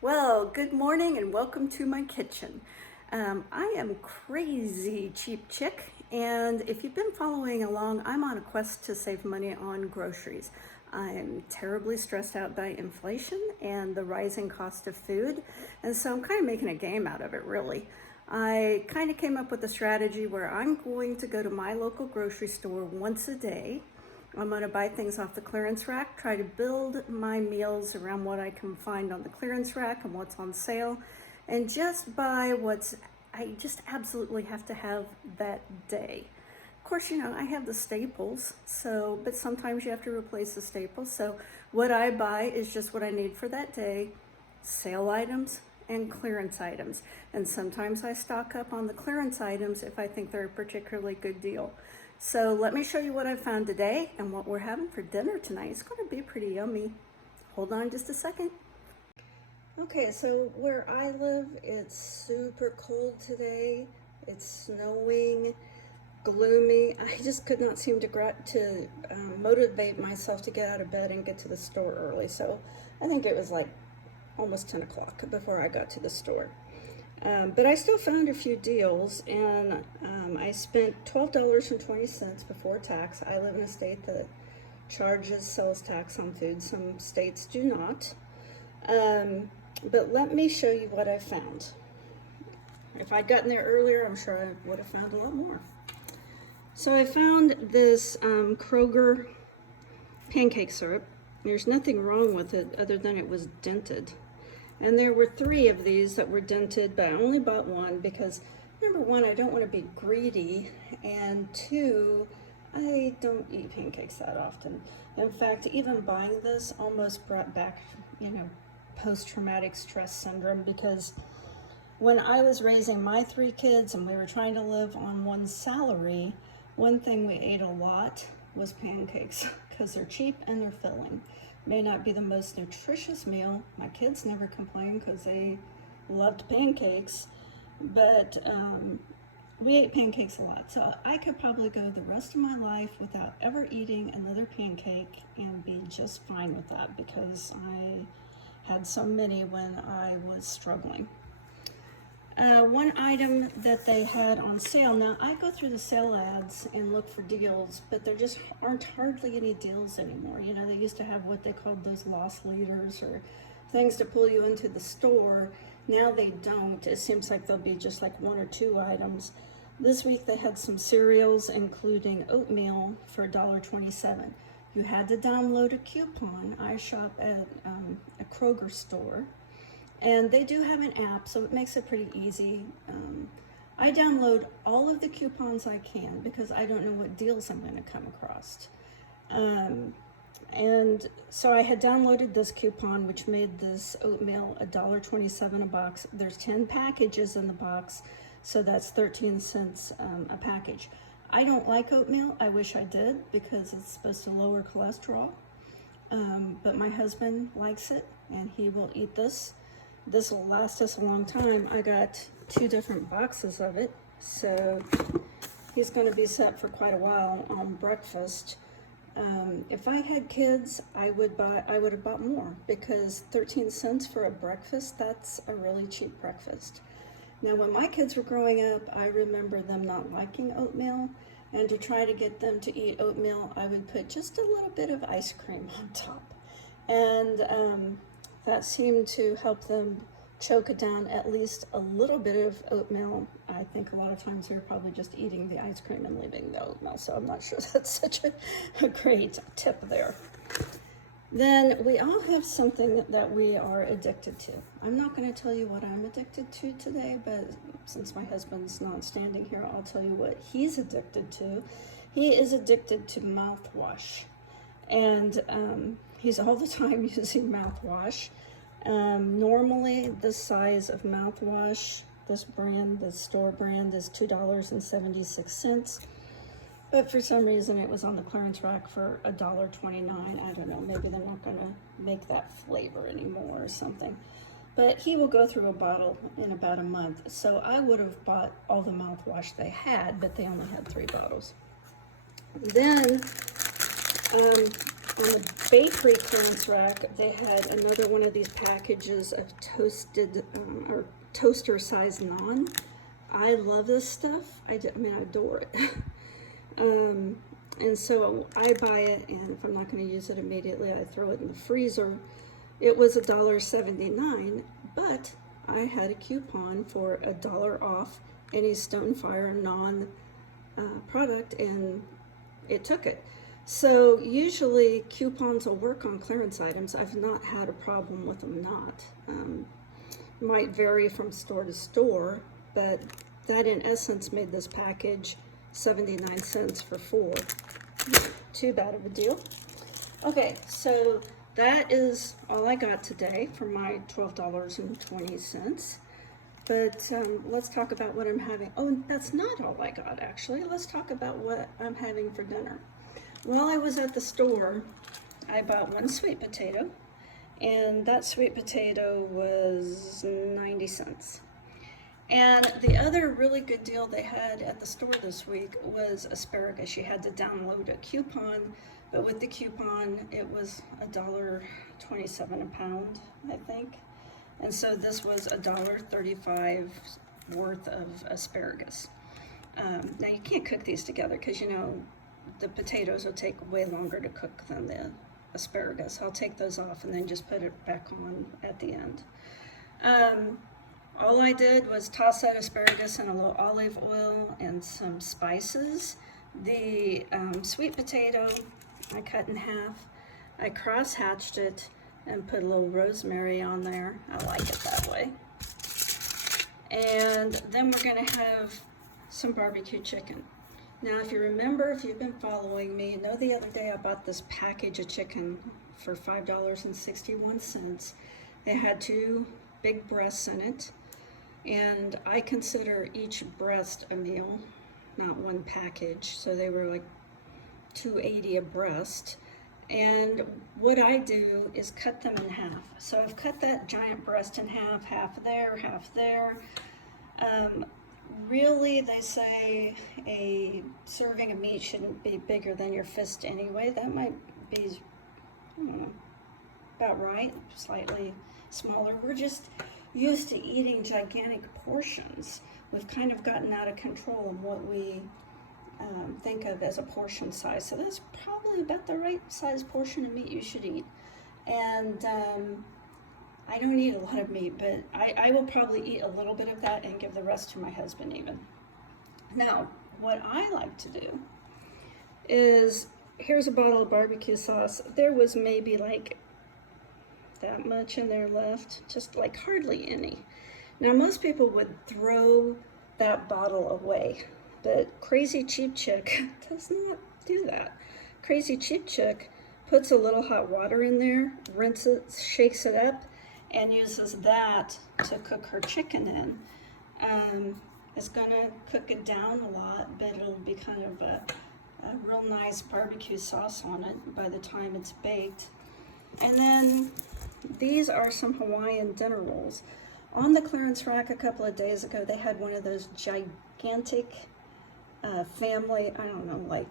Well, good morning and welcome to my kitchen. I am crazy cheap chick, and if you've been following along, I'm on a quest to save money on groceries. I'm terribly stressed out by inflation and the rising cost of food, and so I'm kind of making a game out of it, really. I kind of came up with a strategy where I'm going to go to my local grocery store once a day. I'm going to buy things off the clearance rack, try to build my meals around what I can find on the clearance rack and what's on sale, and just buy what's I just absolutely have to have that day. Of course, I have the staples, but sometimes you have to replace the staples. So what I buy is just what I need for that day, sale items and clearance items. And sometimes I stock up on the clearance items if I think they're a particularly good deal. So let me show you what I found today and what we're having for dinner tonight. It's going to be pretty yummy. Hold on just a second. Okay, so where I live, it's super cold today. It's snowing, gloomy. I just could not seem to motivate myself to get out of bed and get to the store early. So I think it was like almost 10 o'clock before I got to the store. But I still found a few deals, and I spent $12.20 before tax. I live in a state that charges sales tax on food. Some states do not. But let me show you what I found. If I'd gotten there earlier, I'm sure I would have found a lot more. So I found this Kroger pancake syrup. There's nothing wrong with it other than it was dented. And there were 3 of these that were dented, but I only bought one because, number 1, I don't want to be greedy, and 2, I don't eat pancakes that often. In fact, even buying this almost brought back, post-traumatic stress syndrome, because when I was raising my 3 kids and we were trying to live on one salary, one thing we ate a lot was pancakes because they're cheap and they're filling. May not be the most nutritious meal. My kids never complained because they loved pancakes, but we ate pancakes a lot. So I could probably go the rest of my life without ever eating another pancake and be just fine with that because I had so many when I was struggling. One item that they had on sale. Now, I go through the sale ads and look for deals, but there just aren't hardly any deals anymore. They used to have what they called those loss leaders or things to pull you into the store. Now they don't. It seems like there'll be just like 1 or 2 items. This week they had some cereals, including oatmeal for $1.27. You had to download a coupon. I shop at a Kroger store. And they do have an app, so it makes it pretty easy. I download all of the coupons I can because I don't know what deals I'm going to come across. And so I had downloaded this coupon, which made this oatmeal $1.27 a box. There's 10 packages in the box, so that's 13 cents a package. I don't like oatmeal. I wish I did because it's supposed to lower cholesterol. But my husband likes it, and he will eat this. This will last us a long time. I got 2 different boxes of it, so he's going to be set for quite a while on breakfast. If I had kids, I would have bought more because 13 cents for a breakfast, that's a really cheap breakfast. Now, when my kids were growing up, I remember them not liking oatmeal, and to try to get them to eat oatmeal, I would put just a little bit of ice cream on top. And that seemed to help them choke it down at least a little bit of oatmeal. I think a lot of times they're probably just eating the ice cream and leaving the oatmeal, so I'm not sure that's such a great tip there. Then we all have something that we are addicted to. I'm not going to tell you what I'm addicted to today, but since my husband's not standing here, I'll tell you what he's addicted to. He is addicted to mouthwash. And he's all the time using mouthwash. Normally, the size of mouthwash, this brand, the store brand, is $2.76. But for some reason, it was on the clearance rack for $1.29. I don't know, maybe they're not going to make that flavor anymore or something. But he will go through a bottle in about a month. So I would have bought all the mouthwash they had, but they only had 3 bottles. Then On the bakery clearance rack, they had another one of these packages of toasted or toaster-sized naan. I love this stuff. I mean, I adore it. And so I buy it, and if I'm not going to use it immediately, I throw it in the freezer. It was $1.79, but I had a coupon for $1 off any Stonefire naan product, and it took it. So usually coupons will work on clearance items. I've not had a problem with them not. Might vary from store to store, but that in essence made this package 79 cents for 4. Not too bad of a deal. Okay, so that is all I got today for my $12.20. But let's talk about what I'm having. Oh, that's not all I got, actually. Let's talk about what I'm having for dinner. While I was at the store, I bought one sweet potato, and that sweet potato was 90 cents. And the other really good deal they had at the store this week was asparagus. You had to download a coupon, but with the coupon, it was $1.27 a pound, I think. And so this was $1.35 worth of asparagus. Now you can't cook these together because you know the potatoes will take way longer to cook than the asparagus. I'll take those off and then just put it back on at the end. All I did was toss that asparagus in a little olive oil and some spices. The sweet potato I cut in half. I cross-hatched it and put a little rosemary on there. I like it that way. And then we're gonna have some barbecue chicken. Now, if you remember, if you've been following me, you know the other day I bought this package of chicken for $5.61. They had 2 big breasts in it, and I consider each breast a meal, not one package, so they were like $2.80 a breast. And what I do is cut them in half. So I've cut that giant breast in half, half there, half there. Really, they say a serving of meat shouldn't be bigger than your fist anyway. That might be, I don't know, about right, slightly smaller. We're just used to eating gigantic portions. We've kind of gotten out of control of what we think of as a portion size. So that's probably about the right size portion of meat you should eat. And I don't eat a lot of meat, but I will probably eat a little bit of that and give the rest to my husband even. Now, what I like to do is, here's a bottle of barbecue sauce. There was maybe like that much in there left, just like hardly any. Now, most people would throw that bottle away, but Crazy Cheap Chick does not do that. Crazy Cheap Chick puts a little hot water in there, rinses, shakes it up, and uses that to cook her chicken in. It's gonna cook it down a lot, but it'll be kind of a real nice barbecue sauce on it by the time it's baked. And then these are some Hawaiian dinner rolls. On the clearance rack a couple of days ago, they had one of those gigantic family, I don't know, like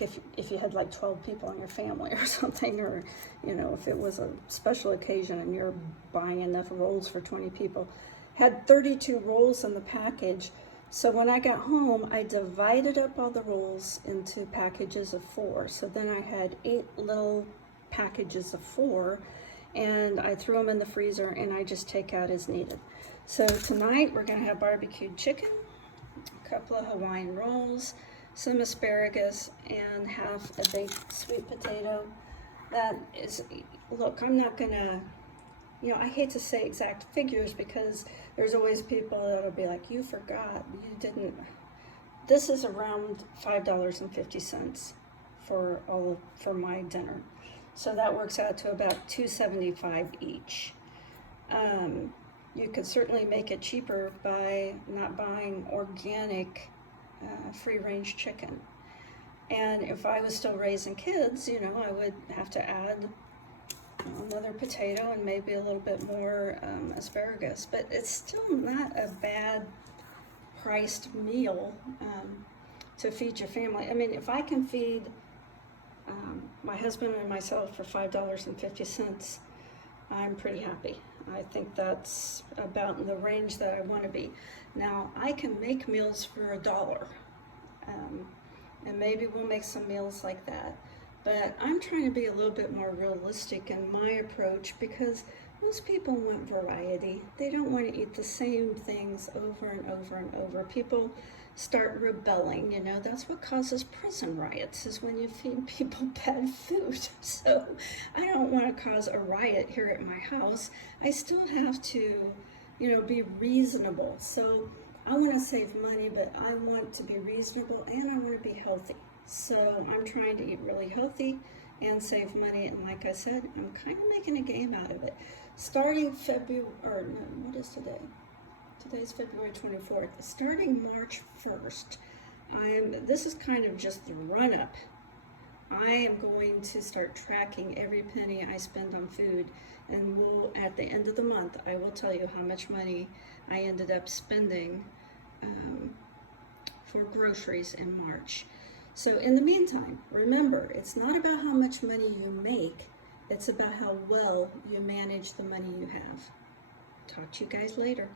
if you had like 12 people in your family or something, or you know, if it was a special occasion and you're buying enough rolls for 20 people, had 32 rolls in the package. So when I got home, I divided up all the rolls into packages of 4. So then I had 8 little packages of 4, and I threw them in the freezer, and I just take out as needed. So tonight we're gonna have barbecued chicken, a couple of Hawaiian rolls, some asparagus, and half a baked sweet potato. That is, look, I'm not gonna, you know, I hate to say exact figures because there's always people that'll be like, you forgot, you didn't. This is around $5.50 for my dinner. So that works out to about $2.75 each. You could certainly make it cheaper by not buying organic free-range chicken. And if I was still raising kids, you know, I would have to add another potato and maybe a little bit more asparagus. But it's still not a bad priced meal to feed your family. I mean, if I can feed my husband and myself for $5.50. I'm pretty happy. I think that's about in the range that I want to be. Now, I can make meals for $1, and maybe we'll make some meals like that. But I'm trying to be a little bit more realistic in my approach because most people want variety. They don't want to eat the same things over and over and over. People start rebelling, that's what causes prison riots, is when you feed people bad food. So I don't want to cause a riot here at my house. I still have to, be reasonable. So I want to save money, but I want to be reasonable and I want to be healthy. So I'm trying to eat really healthy and save money, and like I said, I'm kind of making a game out of it. Starting what is today? Today's February 24th. Starting March 1st, this is kind of just the run-up. I am going to start tracking every penny I spend on food, and at the end of the month, I will tell you how much money I ended up spending for groceries in March. So in the meantime, remember, it's not about how much money you make, it's about how well you manage the money you have. Talk to you guys later.